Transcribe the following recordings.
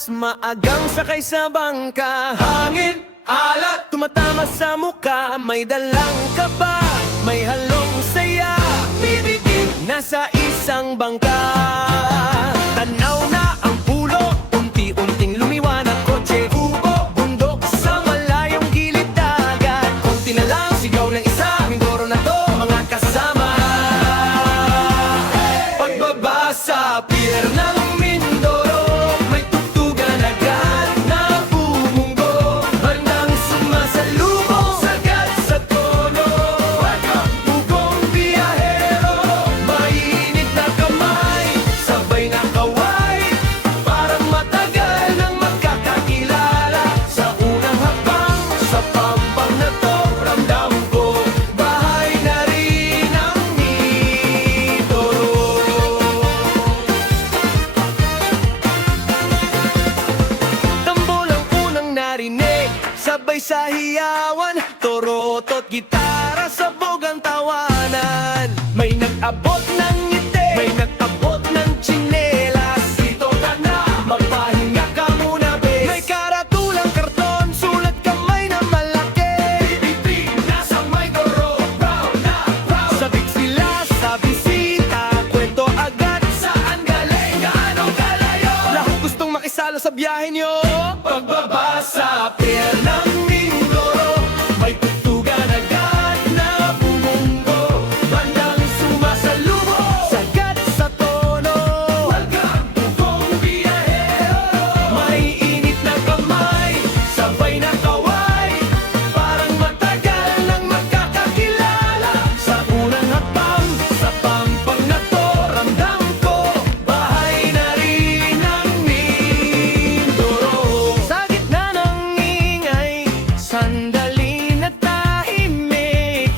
mas maagang sakay sa bangka. Hangin, alat, tumatama sa muka. May dalang kaba, may halong saya. Bibitin, nasa isang bangka. Tanaw na ang pulo, unti-unting lumiwanag. Kotse, kubo, bundok, sa malayong gilid dagat. Kunti na lang, sigaw ng isa, Mindoro na to, mga kasama. Pagbaba sa pier ng Mindoro, may tugtugan agad na bumunggo. Bandang sumasalubong, sagad sa tono. Bugong biyahero, mainit na kamay, sabay na kaway. Parang matagal nang magkakakilala. Sa unang hakbang, sa pampang na to, ramdam ko bahay na rin ang Mindoro. Tambol ang unang narinig, sabay sa hiyawan. Torotot, gitara, sabog ang tawanan. May nag-abot ng ngiti, may nag-abot ng tsinelas. Dito ka na, magpahinga ka muna, bes. May karatulang karton, sulat kamay na malaki. BBB, nasa Mindoro, proud na proud. Sabik sila sa bisita, kwento agad. Saan galing, gaano kalayo? Lahat gustong makisalo sa biyahe nyo. Pagbaba sa pier ng Mindoro, may tugtugan agad na bumunggo. Bandang sumasalubong, sagad sa tono. Welcome, bugong biyahero. May init na kamay, sabay na kaway. Parang matagal nang magkakakilala. Sa unang hakbang, sa pampang na to, ramdam ko bahay na rin ang Mindoro. Sa gitna ng ingay, sandali na tahimik.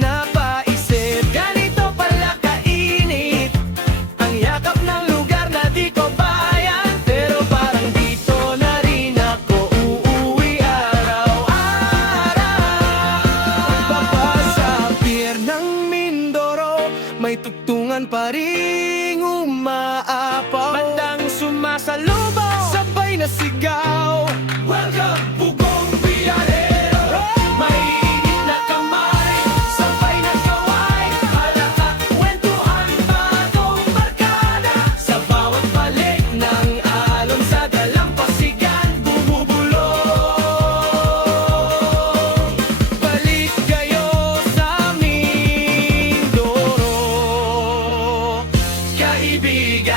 Napaisip, ganito pala kainit ang yakap ng lugar na di ko bayan. Pero parang dito na rin ako uuwi araw-araw. Pagbaba sa pier ng Mindoro, may tugtungan pa ring umaapaw. Bandang sumasalubong, sabay na sigaw. Welcome, bugong biyahero. May init na kamay, sabay na kaway. Halakak, kwentuhan, bagong barkada. Sa bawat balik ng alon sa dalampasigan, bumubulong. Balik kayo sa Mindoro, kaibigan.